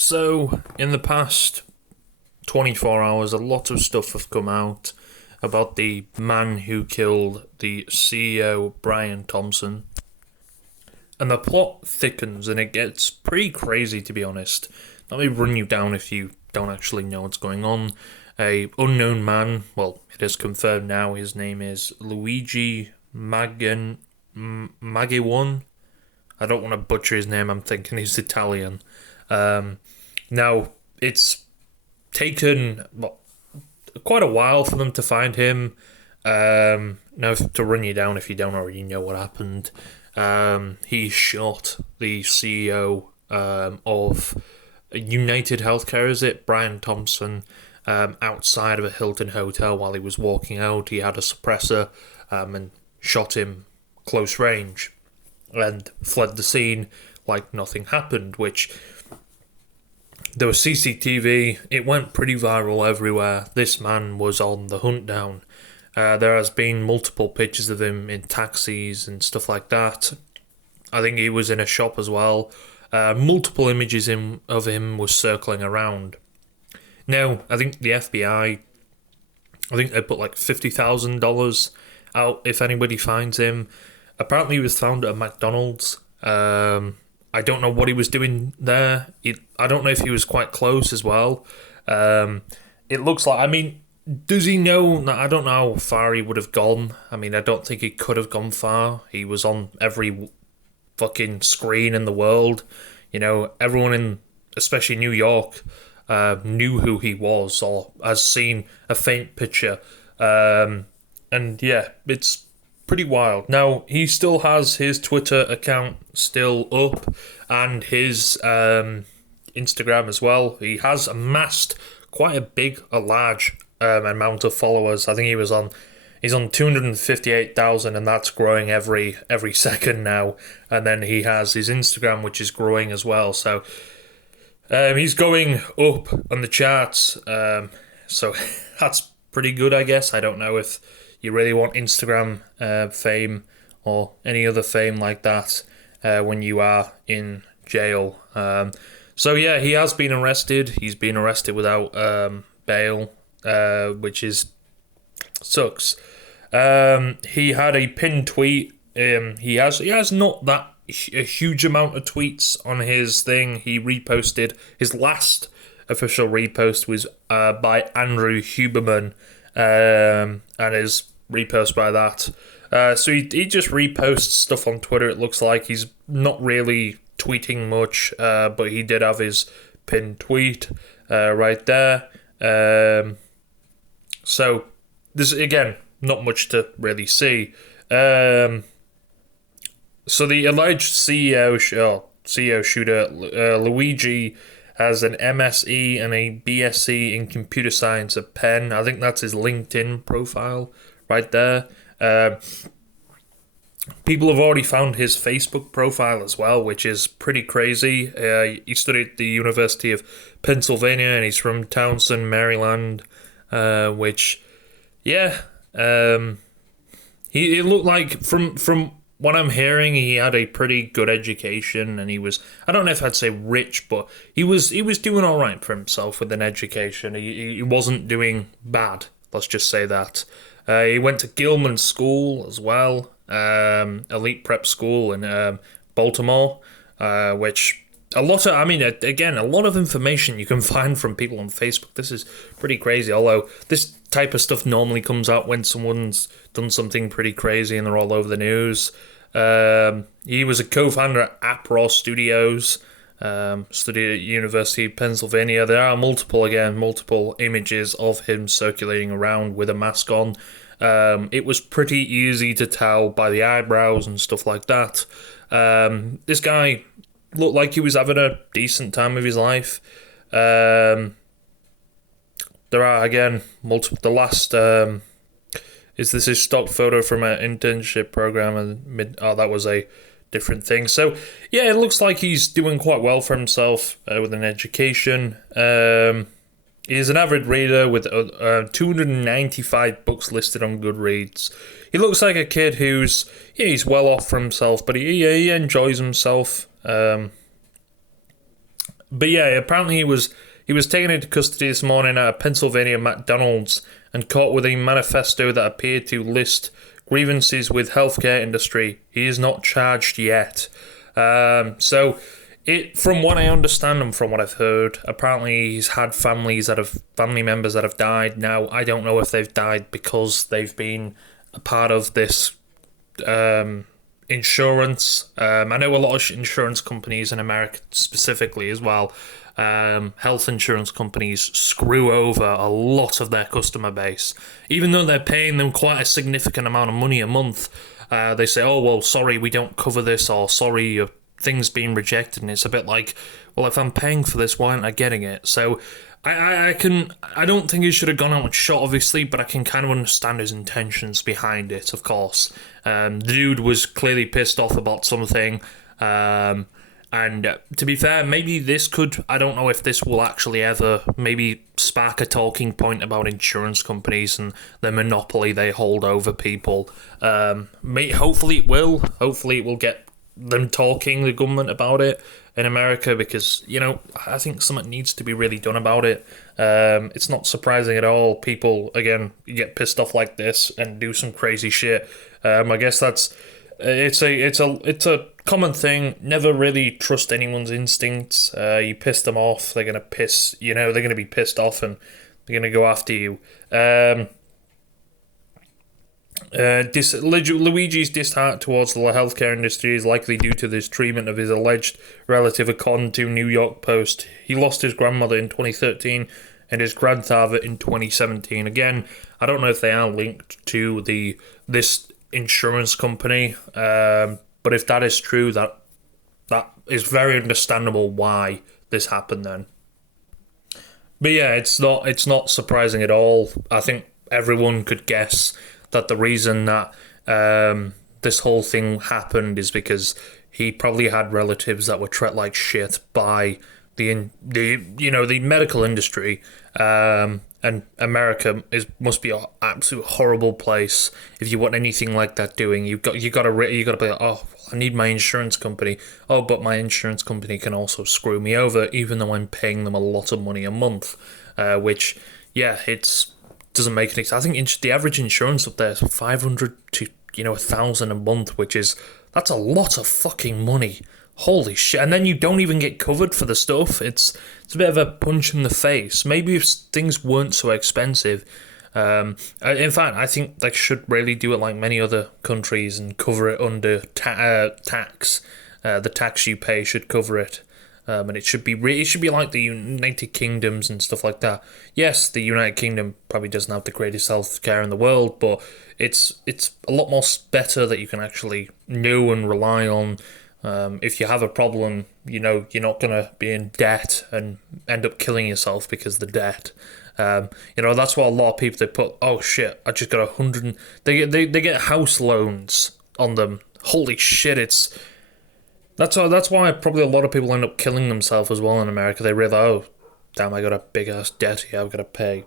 So, in the past 24 hours, a lot of stuff have come out about the man who killed the CEO, Brian Thompson. And the plot thickens and it gets pretty crazy, to be honest. Let me run you down if you don't actually know what's going on. A unknown man, well, it is confirmed now, his name is Luigi Mangione. I don't want to butcher his name, I'm thinking he's Italian. Now, it's taken quite a while for them to find him. Now, to run you down if you don't already know what happened, he shot the CEO of UnitedHeathcare, is it? Brian Thompson, outside of a Hilton hotel while he was walking out. He had a suppressor and shot him close range and fled the scene like nothing happened, which there was CCTV. It went pretty viral everywhere. This man was on the hunt down. There has been multiple pictures of him in taxis and stuff like that. I think he was in a shop as well. Multiple images of him was circling around. Now, I think the FBI, I think they put like $50,000 out if anybody finds him. Apparently he was found at a McDonald's. I don't know what he was doing there. I don't know if he was quite close as well. It looks like, does he know? I don't know how far he would have gone. I don't think he could have gone far. He was on every fucking screen in the world. Everyone in, especially New York, knew who he was or has seen a faint picture. And yeah, it's pretty wild. Now, he still has his Twitter account still up and his Instagram as well. He has amassed quite a large amount of followers. I think he's on 258,000 and that's growing every second now. And then he has his Instagram, which is growing as well. So he's going up on the charts. So that's pretty good, I guess. I don't know if you really want Instagram fame or any other fame like that when you are in jail. So yeah, he has been arrested. He's been arrested without bail, which sucks. He had a pinned tweet. He has not that a huge amount of tweets on his thing. He reposted his last official repost was by Andrew Huberman, and his repost by that. So he just reposts stuff on Twitter. It looks like he's not really tweeting much, but he did have his pinned tweet right there. So there's again not much to really see. So the alleged CEO shooter Luigi has an MSE and a BSc in computer science at Penn. I think that's his LinkedIn profile right there. People have already found his Facebook profile as well, which is pretty crazy. He studied at the University of Pennsylvania and he's from Townsend, Maryland, which, yeah, he looked like, from what I'm hearing, he had a pretty good education and he was, I don't know if I'd say rich, but he was doing all right for himself with an education. He wasn't doing bad, let's just say that. He went to Gilman School as well, elite prep school in Baltimore, which a lot of information you can find from people on Facebook. This is pretty crazy, although this type of stuff normally comes out when someone's done something pretty crazy and they're all over the news. He was a co-founder at App Studios, studied at University of Pennsylvania. There are multiple images of him circulating around with a mask on. It was pretty easy to tell by the eyebrows and stuff like that. This guy looked like he was having a decent time of his life. There are, again, multiple. The last, is this his stock photo from an internship program? And that was a different thing. So, yeah, it looks like he's doing quite well for himself with an education. He's an avid reader with 295 books listed on Goodreads. He looks like a kid he's well off for himself, but he enjoys himself. But yeah, apparently he was taken into custody this morning at a Pennsylvania McDonald's and caught with a manifesto that appeared to list grievances with healthcare industry. He is not charged yet. So from what I understand and from what I've heard, apparently he's had family members that have died. Now I don't know if they've died because they've been a part of this insurance. I know a lot of insurance companies in America specifically as well. Health insurance companies screw over a lot of their customer base. Even though they're paying them quite a significant amount of money a month, they say, oh, well, sorry, we don't cover this, or sorry, your thing's being rejected. And it's a bit like, well, if I'm paying for this, why aren't I getting it? So I don't think he should have gone out and shot, obviously, but I can kind of understand his intentions behind it, of course. The dude was clearly pissed off about something. And to be fair, maybe this could, I don't know if this will actually ever maybe spark a talking point about insurance companies and the monopoly they hold over people. Hopefully it will. Hopefully it will get them talking, the government, about it in America, because, I think something needs to be really done about it. It's not surprising at all. People, again, get pissed off like this and do some crazy shit. I guess that's... It's a common thing. Never really trust anyone's instincts. You piss them off, they're gonna they're gonna be pissed off and they're gonna go after you. Luigi's disheart towards the healthcare industry is likely due to this treatment of his alleged relative, according to New York Post. He lost his grandmother in 2013 and his grandfather in 2017. Again, I don't know if they are linked to this insurance company, but if that is true, that is very understandable why this happened then. But yeah, it's not surprising at all. I think everyone could guess that the reason that this whole thing happened is because he probably had relatives that were treated like shit by the medical industry. And America must be an absolute horrible place. If you want anything like that doing, you got to be like, oh, I need my insurance company. Oh, but my insurance company can also screw me over, even though I'm paying them a lot of money a month. Which, yeah, doesn't make any sense. I think the average insurance up there is $500 to $1,000 a month, that's a lot of fucking money. Holy shit. And then you don't even get covered for the stuff. It's a bit of a punch in the face. Maybe if things weren't so expensive. In fact, I think they should really do it like many other countries and cover it under tax. The tax you pay should cover it. And it should be like the United Kingdoms and stuff like that. Yes, the United Kingdom probably doesn't have the greatest healthcare in the world, but it's a lot more better that you can actually know and rely on. If you have a problem, you're not going to be in debt and end up killing yourself because of the debt. That's what a lot of people, they put, oh shit, I just got 100, they get house loans on them. Holy shit, that's why probably a lot of people end up killing themselves as well in America. They realize, oh, damn, I got a big ass debt here, I've got to pay.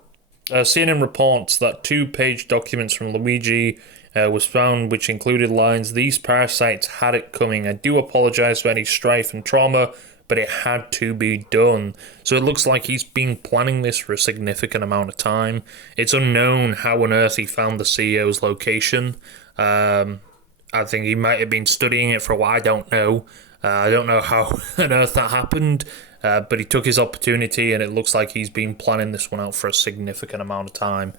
CNN reports that 2-page documents from Luigi was found, which included lines, "These parasites had it coming. I do apologise for any strife and trauma, but it had to be done." So it looks like he's been planning this for a significant amount of time. It's unknown how on earth he found the CEO's location. I think he might have been studying it for a while. I don't know. I don't know how on earth that happened, but he took his opportunity, and it looks like he's been planning this one out for a significant amount of time.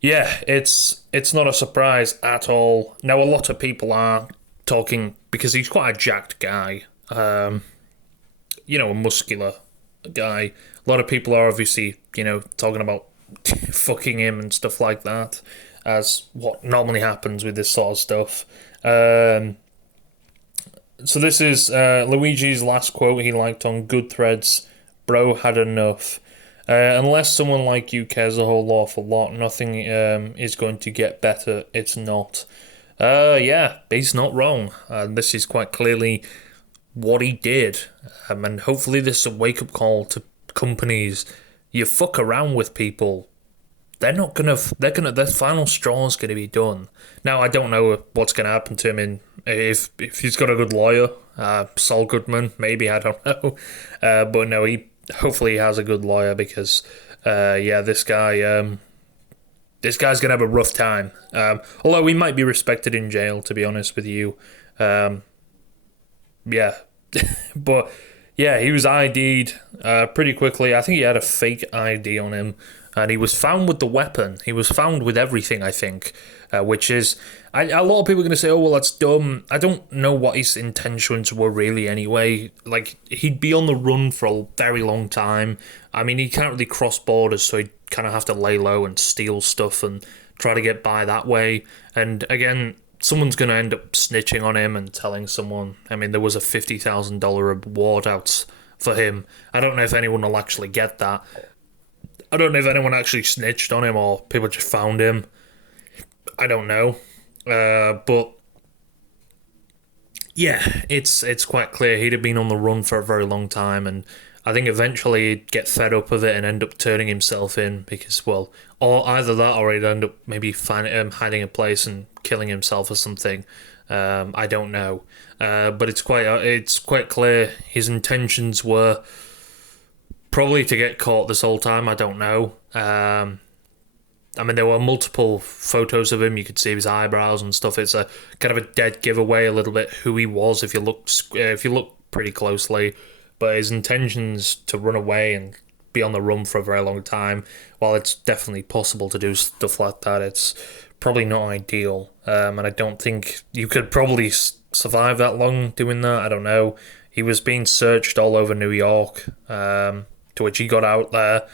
Yeah, it's not a surprise at all. Now, a lot of people are talking, because he's quite a jacked guy, a muscular guy. A lot of people are obviously, talking about fucking him and stuff like that, as what normally happens with this sort of stuff. So this is Luigi's last quote he liked on Good Threads. "Bro had enough. Unless someone like you cares a whole awful lot, nothing is going to get better. It's not." Yeah, he's not wrong. This is quite clearly what he did. And hopefully this is a wake-up call to companies. You fuck around with people, their final straw is gonna be done. Now, I don't know what's gonna happen to him if he's got a good lawyer. Saul Goodman, maybe, I don't know. But no, he hopefully he has a good lawyer because, yeah, this guy's gonna have a rough time. Although he might be respected in jail, to be honest with you. Yeah, but yeah, he was ID'd pretty quickly. I think he had a fake ID on him, and he was found with the weapon. He was found with everything, I think, which is a lot of people are going to say, "Oh, well, that's dumb." I don't know what his intentions were really. Anyway, like he'd be on the run for a very long time. I mean, he can't really cross borders, so he'd kind of have to lay low and steal stuff and try to get by that way. And again, someone's going to end up snitching on him and telling someone. I mean, there was a $50,000 reward out for him. I don't know if anyone will actually get that. I don't know if anyone actually snitched on him or people just found him. I don't know. But yeah, it's quite clear he'd have been on the run for a very long time, and I think eventually he'd get fed up with it and end up turning himself in because, well, or either that or he'd end up maybe hiding a place and killing himself or something. I don't know, but it's quite clear his intentions were probably to get caught this whole time. I don't know. I mean, there were multiple photos of him. You could see his eyebrows and stuff. It's a kind of a dead giveaway a little bit who he was if you look pretty closely. But his intentions to run away and be on the run for a very long time, while it's definitely possible to do stuff like that, it's probably not ideal. And I don't think you could probably survive that long doing that. I don't know. He was being searched all over New York, to which he got out there.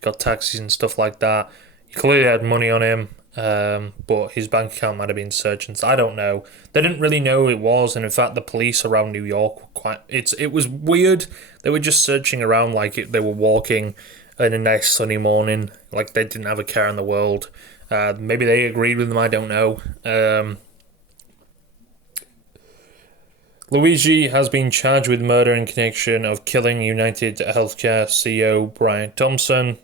Got taxis and stuff like that. He clearly had money on him, but his bank account might have been searched. And I don't know. They didn't really know who it was, and in fact, the police around New York were quite. It was weird. They were just searching around like they were walking in a nice sunny morning, like they didn't have a care in the world. Maybe they agreed with them. I don't know. Luigi has been charged with murder in connection of killing UnitedHeathcare CEO Brian Thompson.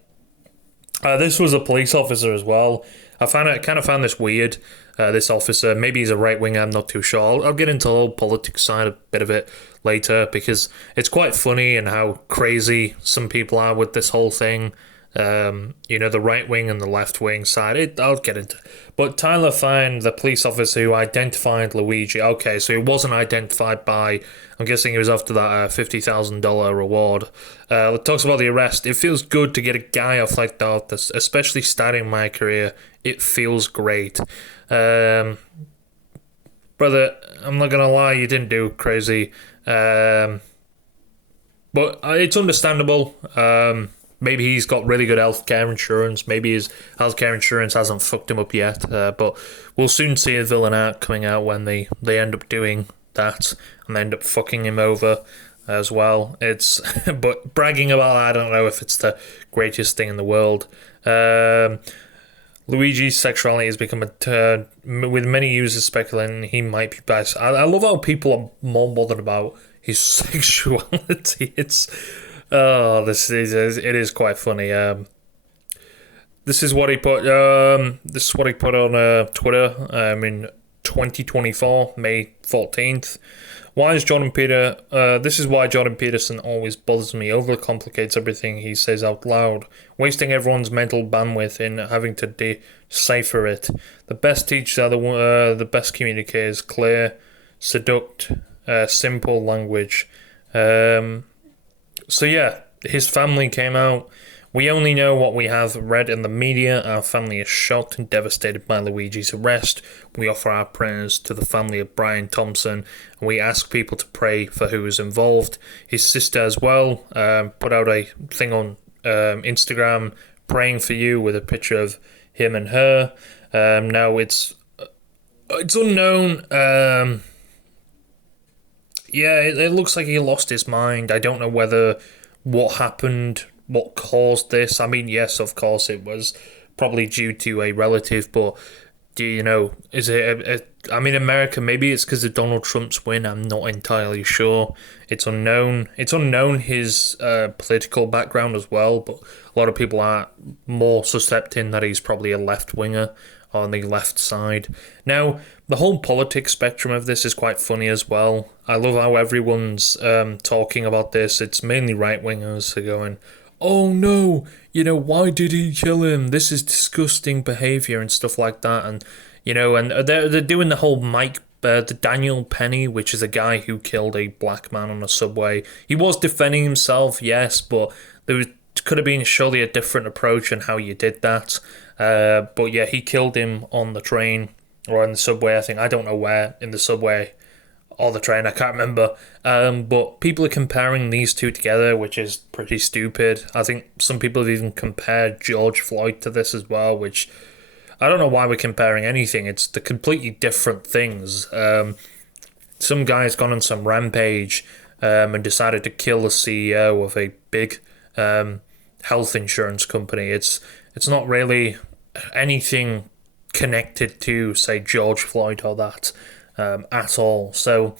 This was a police officer as well. I kind of found this weird. This officer, maybe he's a right winger, I'm not too sure. I'll get into the whole politics side a bit of it later because it's quite funny and how crazy some people are with this whole thing. The right wing and the left wing side. I'll get into. But Tyler Fine, the police officer who identified Luigi. Okay, so he wasn't identified by. I'm guessing he was after that $50,000 reward. It talks about the arrest. It feels good to get a guy off like that, especially starting my career. It feels great. Brother, I'm not gonna lie, you didn't do crazy. But it's understandable. Maybe he's got really good healthcare insurance. Maybe his healthcare insurance hasn't fucked him up yet. But we'll soon see a villain art coming out when they end up doing that and they end up fucking him over as well. It's but bragging about that, I don't know if it's the greatest thing in the world. Luigi's sexuality has become with many users speculating he might be biased. I love how people are more bothered about his sexuality. It is quite funny. This is what he put. This is what he put on Twitter. In 2024, May 14th. Why is Jordan Peter? This is why Jordan Peterson always bothers me. Overcomplicates everything he says out loud, wasting everyone's mental bandwidth in having to decipher it. The best teachers are the best communicators. Clear, seduct, simple language. So yeah, his family came out. We only know what we have read in the media. Our family is shocked and devastated by Luigi's arrest. We offer our prayers to the family of Brian Thompson, and we ask people to pray for who is involved. His sister as well put out a thing on Instagram praying for you with a picture of him and her. Now it's unknown. It looks like he lost his mind. I don't know what happened, what caused this. I mean, yes, of course, it was probably due to a relative, but do you know, is it America, maybe it's because of Donald Trump's win, I'm not entirely sure. It's unknown. It's unknown his political background as well, but a lot of people are more suspecting that he's probably a left-winger on the left side. Now, the whole politics spectrum of this is quite funny as well. I love how everyone's talking about this. It's mainly right-wingers who are going, oh no, why did he kill him? This is disgusting behaviour and stuff like that. And, and they're doing the whole the Daniel Penny, which is a guy who killed a black man on a subway. He was defending himself, yes, but could have been surely a different approach on how you did that. But yeah, he killed him on the train or on the subway, I think. I don't know where, in the subway or the train, I can't remember. But people are comparing these two together, which is pretty stupid. I think some people have even compared George Floyd to this as well, which I don't know why we're comparing anything. It's the completely different things. Some guy's gone on some rampage and decided to kill the CEO of a big health insurance company. It's not really anything connected to, say, George Floyd or that at all. So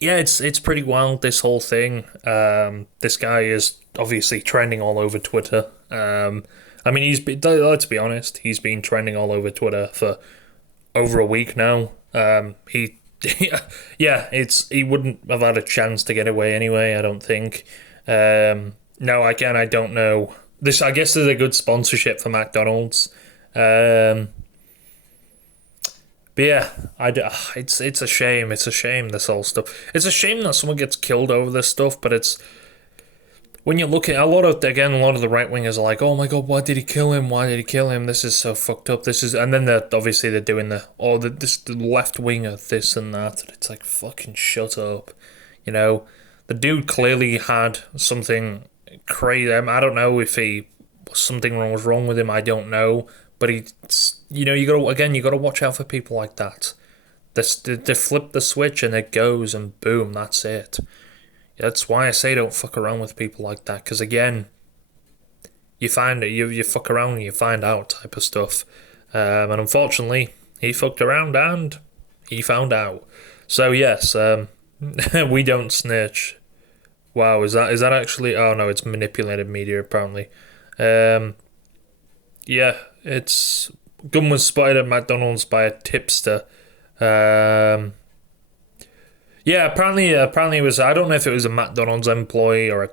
yeah, it's pretty wild, this whole thing. This guy is obviously trending all over Twitter. I mean, let's be honest, he's been trending all over Twitter for over a week now. He wouldn't have had a chance to get away anyway, I don't think. No, again, I don't know. This, I guess, is a good sponsorship for McDonald's. But yeah, it's a shame. It's a shame, this whole stuff. It's a shame that someone gets killed over this stuff, but it's, when you look at a lot of the right wingers are like, oh my god, why did he kill him? Why did he kill him? This is so fucked up. And then they're doing the left winger, this and that. And it's like, fucking shut up. The dude clearly had something crazy. I don't know if something was wrong with him. I don't know, but you gotta watch out for people like that. They flip the switch and it goes, and boom, that's it. That's why I say don't fuck around with people like that, because again, you find it, you fuck around and you find out type of stuff. And unfortunately, he fucked around and he found out. So yes, we don't snitch. Wow, is that actually? Oh no, it's manipulated media apparently. Yeah, it's gun was spotted at McDonald's by a tipster. Yeah, apparently it was. I don't know if it was a McDonald's employee or a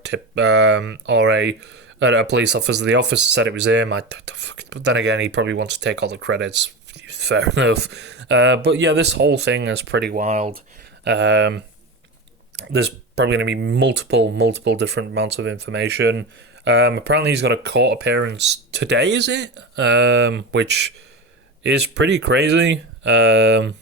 police officer. The officer said it was him. But then again, he probably wants to take all the credits. Fair enough. But yeah, this whole thing is pretty wild. There's probably going to be multiple different amounts of information. Apparently, he's got a court appearance today. Is it? Which is pretty crazy. So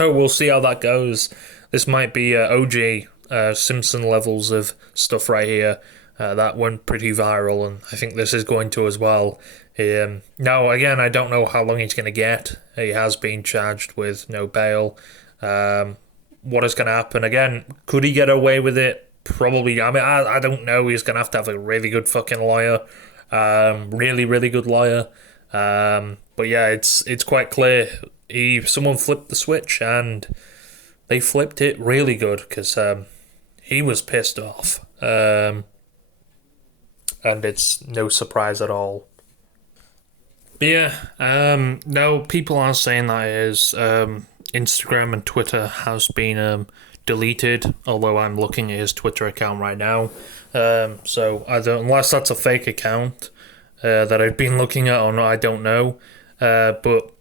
we'll see how that goes. This might be OJ Simpson levels of stuff right here. That went pretty viral, and I think this is going to as well. Now, again, I don't know how long he's going to get. He has been charged with no bail. What is going to happen? Again, could he get away with it? Probably. I mean, I don't know. He's going to have a really good fucking lawyer. Really, really good lawyer. But yeah, it's quite clear. Someone flipped the switch, and they flipped it really good, because he was pissed off. And it's no surprise at all. But yeah, now people are saying that his Instagram and Twitter has been deleted, although I'm looking at his Twitter account right now. So I don't, unless that's a fake account that I've been looking at or not, I don't know. But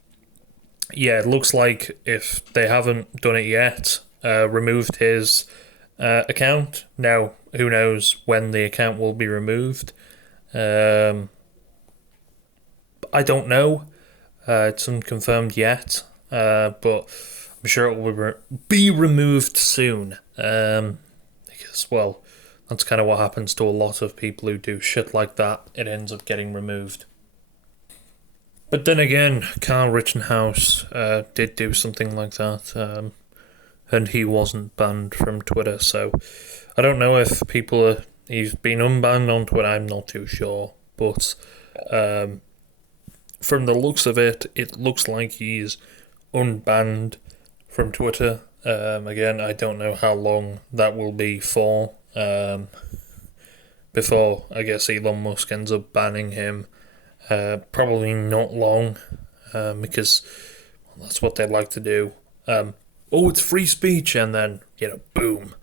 yeah, it looks like if they haven't done it yet, removed his account. Now, who knows when the account will be removed. I don't know. It's unconfirmed yet, but I'm sure it will be removed soon. Because, well, that's kind of what happens to a lot of people who do shit like that. It ends up getting removed. But then again, Kyle Rittenhouse did do something like that, and he wasn't banned from Twitter. So I don't know if he's been unbanned on Twitter. I'm not too sure, but from the looks of it, it looks like he's unbanned from Twitter. Again, I don't know how long that will be for. Before I guess Elon Musk ends up banning him. Probably not long, because that's what they like to do. Oh, it's free speech, and then, boom.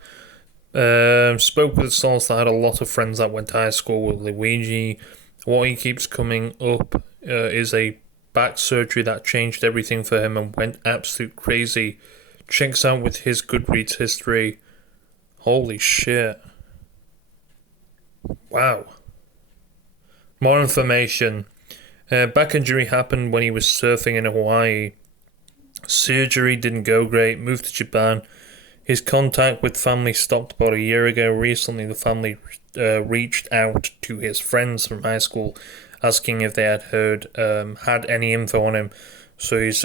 Spoke with a source that had a lot of friends that went to high school with Luigi. What he keeps coming up is a back surgery that changed everything for him and went absolute crazy. Checks out with his Goodreads history. Holy shit. Wow. More information. Back injury happened when he was surfing in Hawaii. Surgery didn't go great. Moved to Japan. His contact with family stopped about a year ago. Recently, the family reached out to his friends from high school, asking if they had any info on him. So he's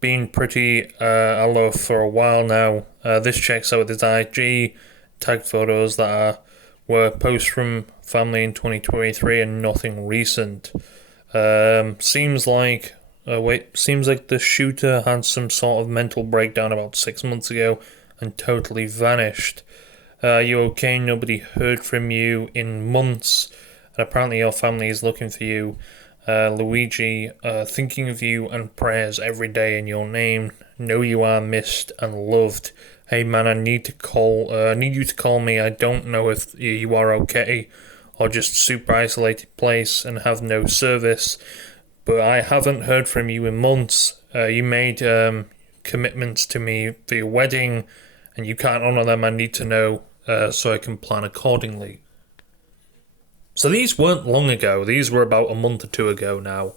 been pretty low for a while now. This checks out with his IG, tagged photos that were posts from family in 2023 and nothing recent. Seems like the shooter had some sort of mental breakdown about 6 months ago and totally vanished. You okay? Nobody heard from you in months, and apparently your family is looking for you. Luigi, thinking of you and prayers every day in your name. Know you are missed and loved. Hey man, I need you to call me. I don't know if you are okay or just super isolated place and have no service, but I haven't heard from you in months. You made commitments to me for your wedding, and you can't honour them. I need to know so I can plan accordingly. So these weren't long ago. These were about a month or two ago now.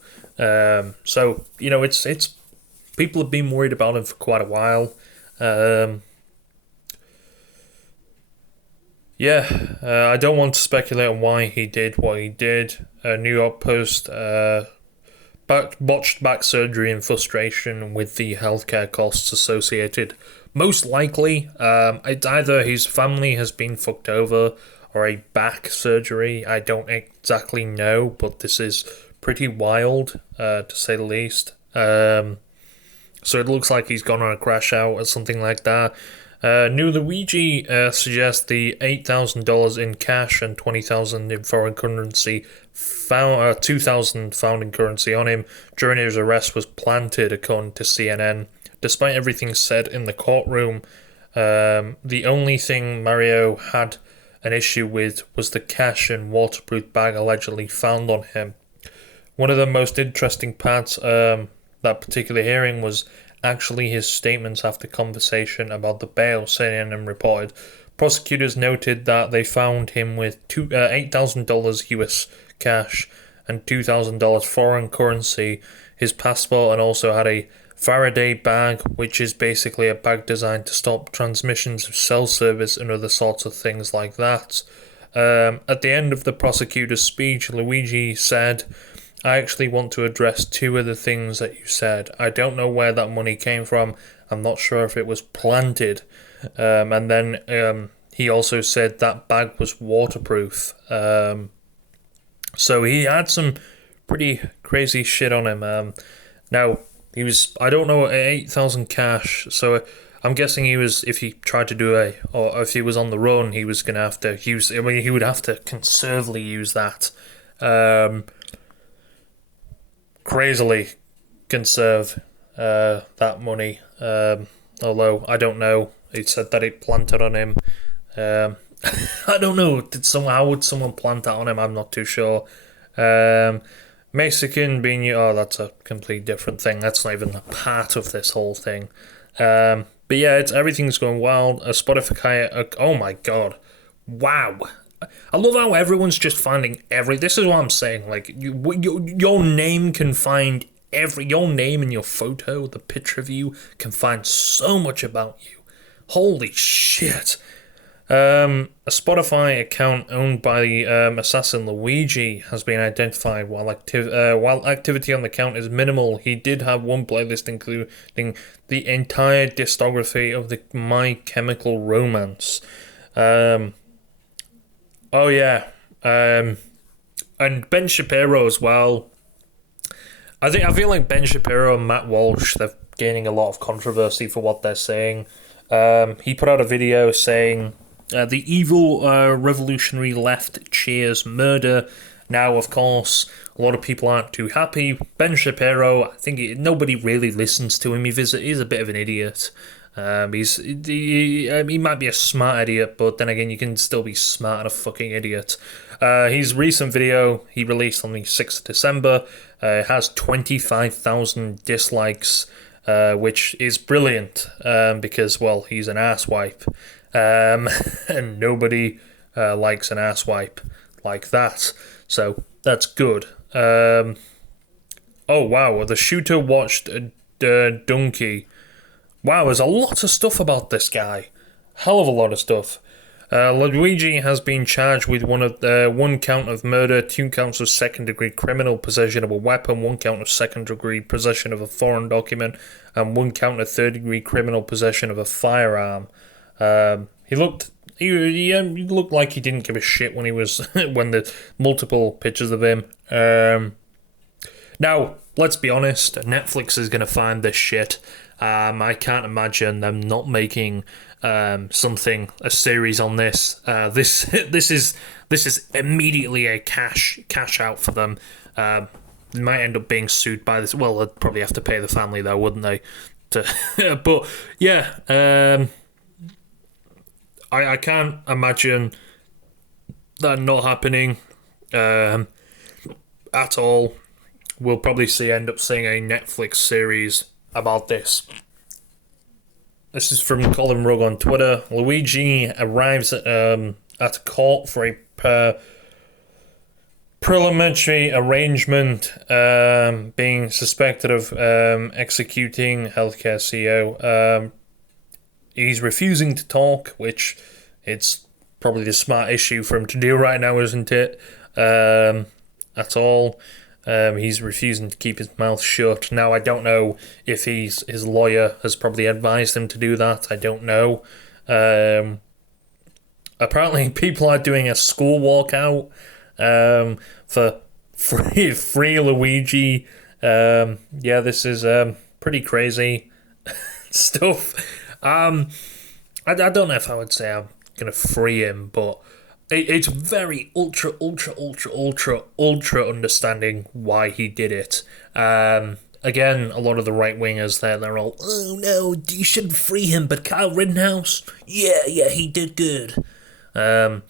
So it's people have been worried about him for quite a while. I don't want to speculate on why he did what he did. New York Post botched back surgery and frustration with the healthcare costs associated. Most likely, it's either his family has been fucked over or a back surgery. I don't exactly know, but this is pretty wild, to say the least. So it looks like he's gone on a crash out or something like that. New Luigi suggests the $8,000 in cash and $20,000 in foreign currency, $2,000 found in currency on him during his arrest was planted, according to CNN. Despite everything said in the courtroom, the only thing Mario had an issue with was the cash and waterproof bag allegedly found on him. One of the most interesting parts that particular hearing was actually his statements after conversation about the bail, CNN reported. Prosecutors noted that they found him with $8,000 US cash and $2,000 foreign currency, his passport, and also had a Faraday bag, which is basically a bag designed to stop transmissions of cell service and other sorts of things like that. At the end of the prosecutor's speech, Luigi said, I actually want to address two of the things that you said. I don't know where that money came from. I'm not sure if it was planted. And then he also said that bag was waterproof. So he had some pretty crazy shit on him. Now, he was, I don't know, 8,000 cash. So I'm guessing he was, if he tried to do or if he was on the run, he was going to have to use, he would have to conservatively use that. Crazily conserve that money. Although I don't know, it said that it planted on him. I don't know. How would someone plant that on him? I'm not too sure. Mexican being that's a complete different thing. That's not even a part of this whole thing. But yeah, everything's going wild. Spotify. Oh my god, wow. I love how everyone's just finding this is what I'm saying. Like your name can find your name and your photo, the picture of you can find so much about you. Holy shit. A Spotify account owned by the assassin Luigi has been identified. While activity on the account is minimal, he did have one playlist including the entire discography of the My Chemical Romance. Oh yeah, and Ben Shapiro as well. I feel like Ben Shapiro and Matt Walsh, they're gaining a lot of controversy for what they're saying. He put out a video saying, the evil revolutionary left cheers murder Now, of course, a lot of people aren't too happy. Ben Shapiro, I think nobody really listens to him. He's a bit of an idiot. He might be a smart idiot, but then again, you can still be smart and a fucking idiot. His recent video he released on the 6th of December has 25,000 dislikes, which is brilliant because, well, he's an asswipe. And nobody likes an asswipe like that. So that's good. Oh, wow, the shooter watched Donkey. Wow, there's a lot of stuff about this guy. Hell of a lot of stuff. Luigi has been charged with one count of murder, 2 counts of second-degree criminal possession of a weapon, 1 count of second-degree possession of a foreign document, and 1 count of third-degree criminal possession of a firearm. He looked like he didn't give a shit when he was when the multiple pictures of him. Now, let's be honest. Netflix is going to find this shit. I can't imagine them not making a series on this. This is immediately a cash out for them. They might end up being sued by this. Well, they'd probably have to pay the family though, wouldn't they? But yeah, I can't imagine that not happening at all. We'll probably end up seeing a Netflix series about this. This is from Colin Rugg on Twitter. Luigi arrives at court for a parliamentary arrangement, being suspected of executing healthcare CEO. He's refusing to talk, which it's probably the smart issue for him to do right now, isn't it? At all. He's refusing to keep his mouth shut. Now, I don't know if his lawyer has probably advised him to do that. I don't know. Apparently, people are doing a school walkout for free Luigi. Yeah, this is pretty crazy stuff. I don't know if I would say I'm going to free him, but it's very ultra understanding why he did it. Again, a lot of the right-wingers they're all, oh no, you shouldn't free him, but Kyle Rittenhouse, yeah, he did good. Either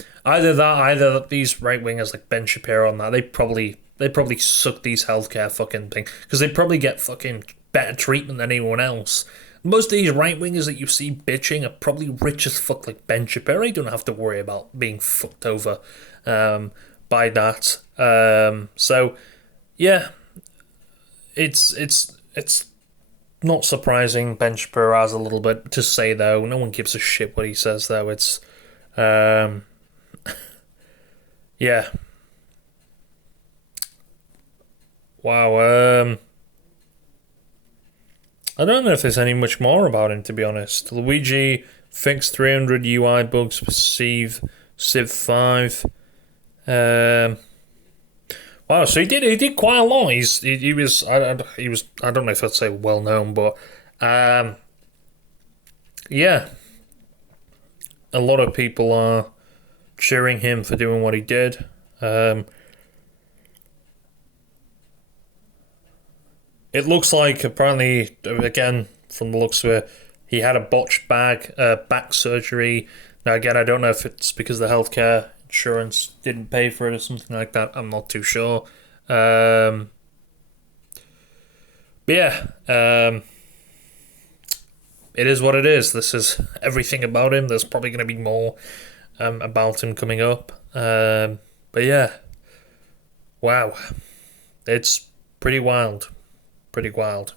these right-wingers like Ben Shapiro on that, they probably suck these healthcare fucking thing, because they probably get fucking better treatment than anyone else. Most of these right-wingers that you see bitching are probably rich as fuck like Ben Shapiro. You don't have to worry about being fucked over by that. So, yeah, it's not surprising Ben Shapiro has a little bit to say, though. No one gives a shit what he says, though. It's, yeah. Wow, I don't know if there's any much more about him, to be honest. Luigi fixed 300 UI bugs for Civ 5. Wow, so he did quite a lot. He was I don't know if I'd say well known, but yeah, a lot of people are cheering him for doing what he did. It looks like, apparently, again, from the looks of it, he had a botched back surgery. Now, again, I don't know if it's because the healthcare insurance didn't pay for it or something like that. I'm not too sure. But yeah, it is what it is. This is everything about him. There's probably going to be more about him coming up. But yeah, wow. It's pretty wild. Pretty wild.